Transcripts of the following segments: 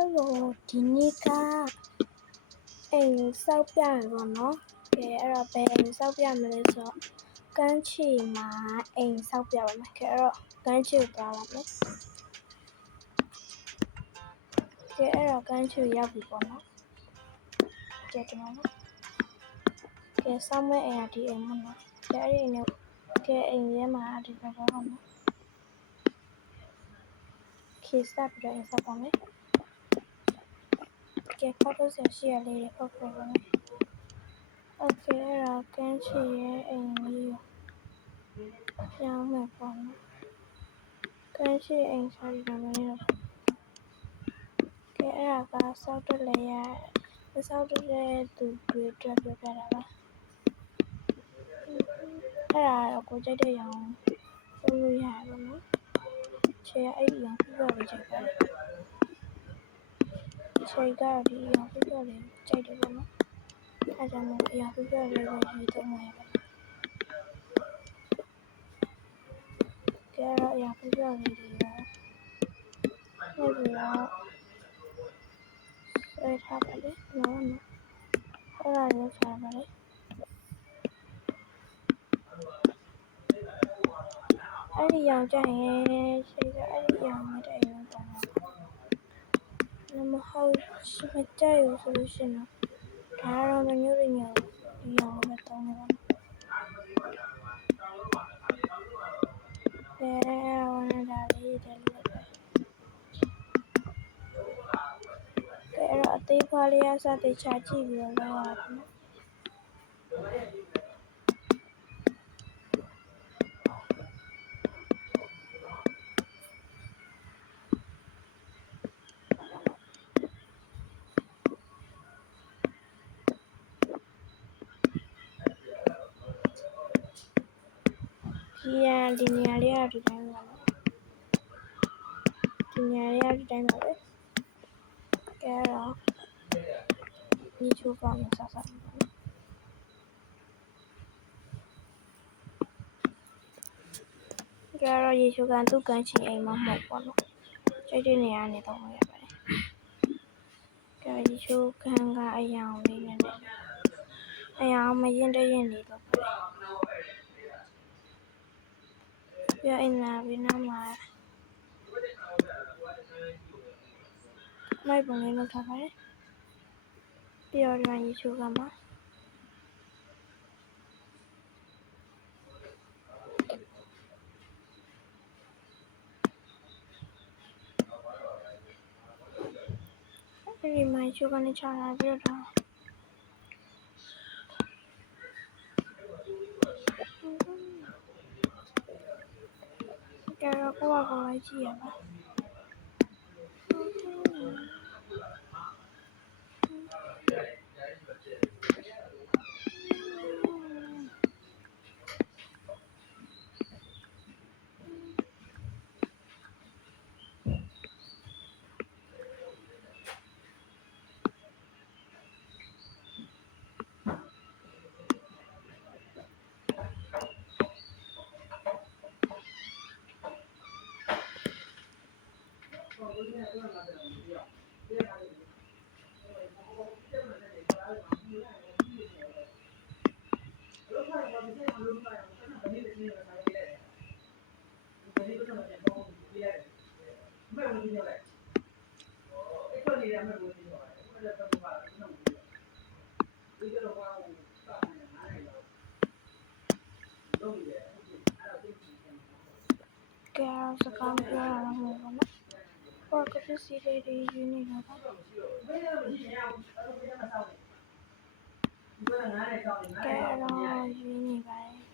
Hello ဒီနေ့ကအိမ်ဆောက်ပြရပေါ့နော်။အဲ့တော့ဘယ်အိမ်ဆောက်ပြမလဲဆိုတော့ကမ်းခြေမှာအိမ်ဆောက်ပြပါမယ်။အဲ့တော့ကမ်းခြေကိုသွားပါမယ်။အဲ့တော့ကမ်းခြေရောက်ပြီပေါ့နော်။ဒီမှာနော်။ဆောက်မဲ့အိမ်ကဒီအိမ်ပေါ့နော်။အဲ့ဒီအိမ်နဲ့အိမ်ထဲမှာဒီဘက်ပေါ့နော်။စပြီးတော့အိမ်ဆောက်ပါမယ်။ဖောက်ထုတ်စရာရှိရလေးတွေဖောက်ထုတ်ပါမယ်။ Okay အဲ့တော့ကမ်းခြေရဲ့အိမ်လေးကိုပြောင်းမယ်ပေါ့နော်။ကမ်းခြေအိမ်ဆောက်ရမယ်လို့အဲ့ဒါကဆောက်တဲ့လေရမဆောက်တဲ့သူတွေအတွက်ပြောပြတာပါ။အဲ့ဒါတော့ကိုကြိုက်တဲ့ရောင်လုပ်လို့ရတယ်ပေါ့နော်။ခြေကအဲ့ဒီရောင်ပြတော့လေးကြိုက်ပါတယ်။ခြေကတော့ဒီရောင်ပြတော့လေးကြိုက်တယ်ပေါ့နော်။အဲ့ဒါကြောင့်မို့ရောင်ပြတော့လေးကိုရေးသုံးမယ်ပေါ့။အဲ့တော့ရောင်ပြတော့လေးတွေရောနောက်ပြီးတော့ဆွဲထားပါလေ။နော်။အဲ့ဒါမျိုးထားပါလေ။အဲ့ဒီရောင်ကြရင်ခြေကအဲ့ဒီရောင်နဲ့တအိမ်လုံးတောင်းမဟုတ်မကြိုက်ဘူးဆိုလို့ရှိရင်ဒါတော့မညို့ရညို့ဒီရောင်ပဲတောင်းနေပါမယ်။ဒါလေးတယ်လို့ပဲအဲ့တော့အသေးခွားလေးအစားတေချာကြည့်ပြီးတော့လောက်ရတယ်နော်ဒီနေရာလေးကဒီတိုင်းပါနော်ဒီနေရာလေးကဒီတိုင်းပါပဲကဲတော့ဒီချိုးပါမယ်ဆက်ဆက်ကဲတော့ရေချိုးကန်သူ့ကန်ချင်အိမ်မှာမဟုတ်ပေါ့နော်ကျိတ်တဲ့နေရာနေတော့ရပါတယ်ကဲရေချိုးကန်ကအယောင်လေးနဲ့အယောင်မရင်တရင်နေတော့ပြအိမ်လာပြီးနောက်မှာမိုက်ပုံလေးလုပ်ထားပါတယ်ပြီးတော့ဒီမှာရေချိုးကန်ပါဒီမှာရေချိုးကန်နဲ့ချလာပြီးတော့ကဲတော့ကိုယ့်ဘာလိုက်ကြည့်ရပါကဲစကားပြောရအောင်ပေါ့နော်ဘာကပစ္စည်းလေးတွေယူနေတော့ကဲတော့ယူနေပါတယ်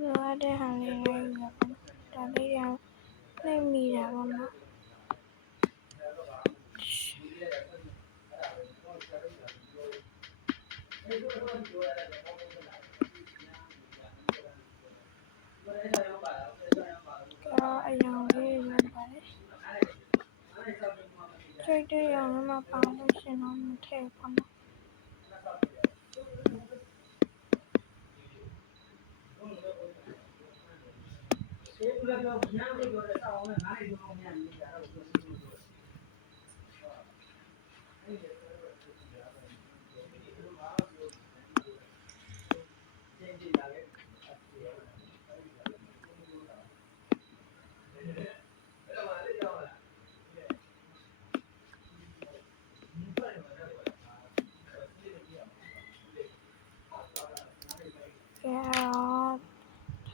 လိုအပ်တဲ့ဟာလေးတွေဒါလေးရောနှိမ့်မိတာပေါ့နော်အယောင် တ်တဲ့ရောင်မှာပါလို့ရှင်တော့မထည့်ပါနဲ့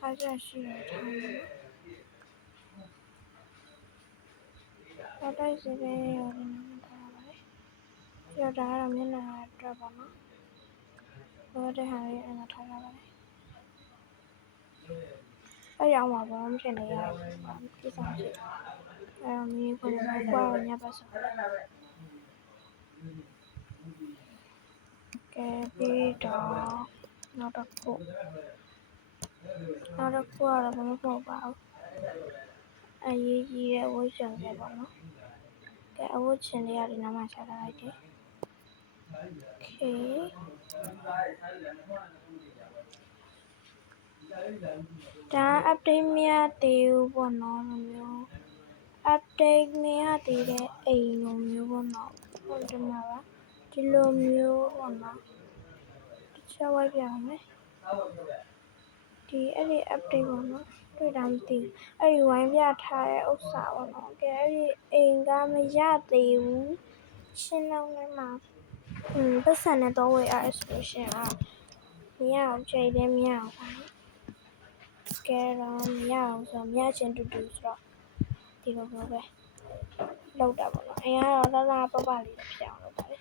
ထားကြရှိရထားတယ်တိုက်စီပဲရောင်းနေထားပါတယ်ပြောတာကတော့မျက်နှာအတွက်ပေါ့နော်ဘောတဲ့ဟာလေးအဲ့မှာထားရပါတယ်အဲ့ရောင်းမှာဘာမှဖြစ်နေရဘူးဒီဆောင်ရှိအဲ့တော့မီးခွန်းမှာကွာညပါဆိုကဲပြီးတော့နောက်တစ်ခုကတော့ဘာမှမဟုတ်ပါဘူးအရေးကြီးတဲ့ဝှချင်ပဲပေါ့နော်ကဲအဝှချင်လေးရတယ်နားမှာချထားလိုက်တယ်โอเคဒါ update မရသေးဘူးပေါ့နော်လိုမျိုး update မရသေးတဲ့အိမ်လိုမျိုးပေါ့နော်ဟုတ်တယ်မှာပါဒီလိုမျိုးပေါ့နော်တခြားဝိုက်ပြအောင်မယ်ဒီအဲ့ဒီ update ပေါ့နော်တွေ့တာမသိဘူးအဲ့ဒီဝိုင်းပြထားတဲ့ဥစ္စာပေါ့နော်ကဲအဲ့ဒီအိမ်ကမရသေးဘူးရှင်းလုံးထဲမှာပတ်စံနဲ့တော့ဝယ်ရဆိုလို့ရှိရင်မရအောင်ချိန်တယ်မရအောင်ပါနော်ကဲတော့မရအောင်ဆိုမရချင်းတူတူဆိုတော့ဒီလိုမျိုးပဲလောက်တာပေါ့နော်အိမ်ကတော့လှလှပပလေးဖြစ်အောင်လုပ်ပါတယ်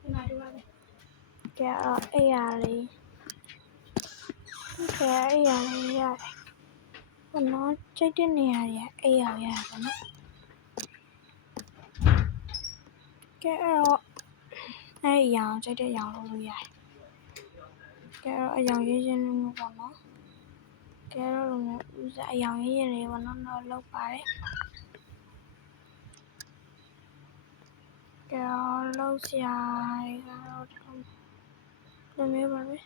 ဒီမှာဒီမှာပဲကဲအဲ့ရလေးရတယ်ဘာလို့ကြိတ်တဲ့နေရာတွေအဲ့ရရတယ်ပေါ့နော်ကဲအဲ့ရောင်ကြိတ်တဲ့ရောင်လုပ်လို့ရတယ်ကဲအရောင်ရင်းချင်းမျိုးပေါ့နော်ကဲတော့လုံးဦးစားအရောင်ရင်းလေးပေါ့နော်တော့လုပ်ပါတယ်ကဲလုပ်စရာတွေကတော့လိုမျိုးပါပဲ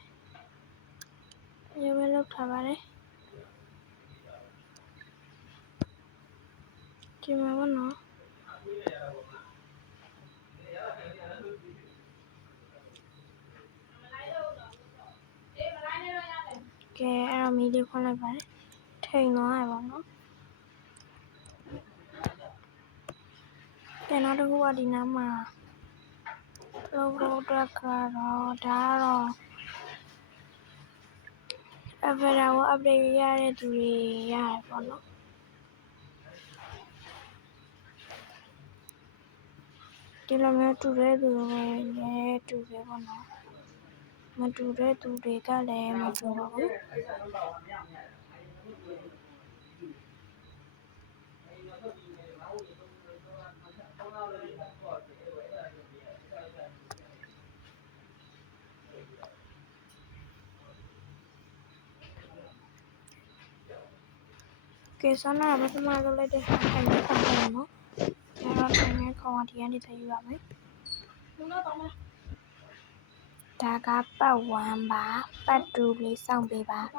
ရေးပဲလုပ်ထားပါတယ်ဒီမှာပေါ့နော်ကဲအဲ့တော့မီးလေးဖွင့်လိုက်ပါတယ်ထိန်သွားရပါတော့ကဲနောက်တစ်ခုကဒီနားမှာလုပ်ဖို့အတွက်ကတော့ဒါကတော့ Avera ကို update ရတဲ့သူတွေရတယ်ပေါ့နော်ဒီလိုမျိုးတူတဲ့သူတွေလည်းတူပဲပေါ့နော်မတူတဲ့သူတွေကလည်းမတူပါဘူးကဲဆောင်းနာပထမလုပ်လိုက်တဲ့ဟာထိုင်နေပါတော့နော်ဒါတော့ထိုင်နေခေါင်းကဒီကနေဆက်ယူရမယ်ဒါကပတ်1ပါပတ်2လေးစောင့်ပေးပါ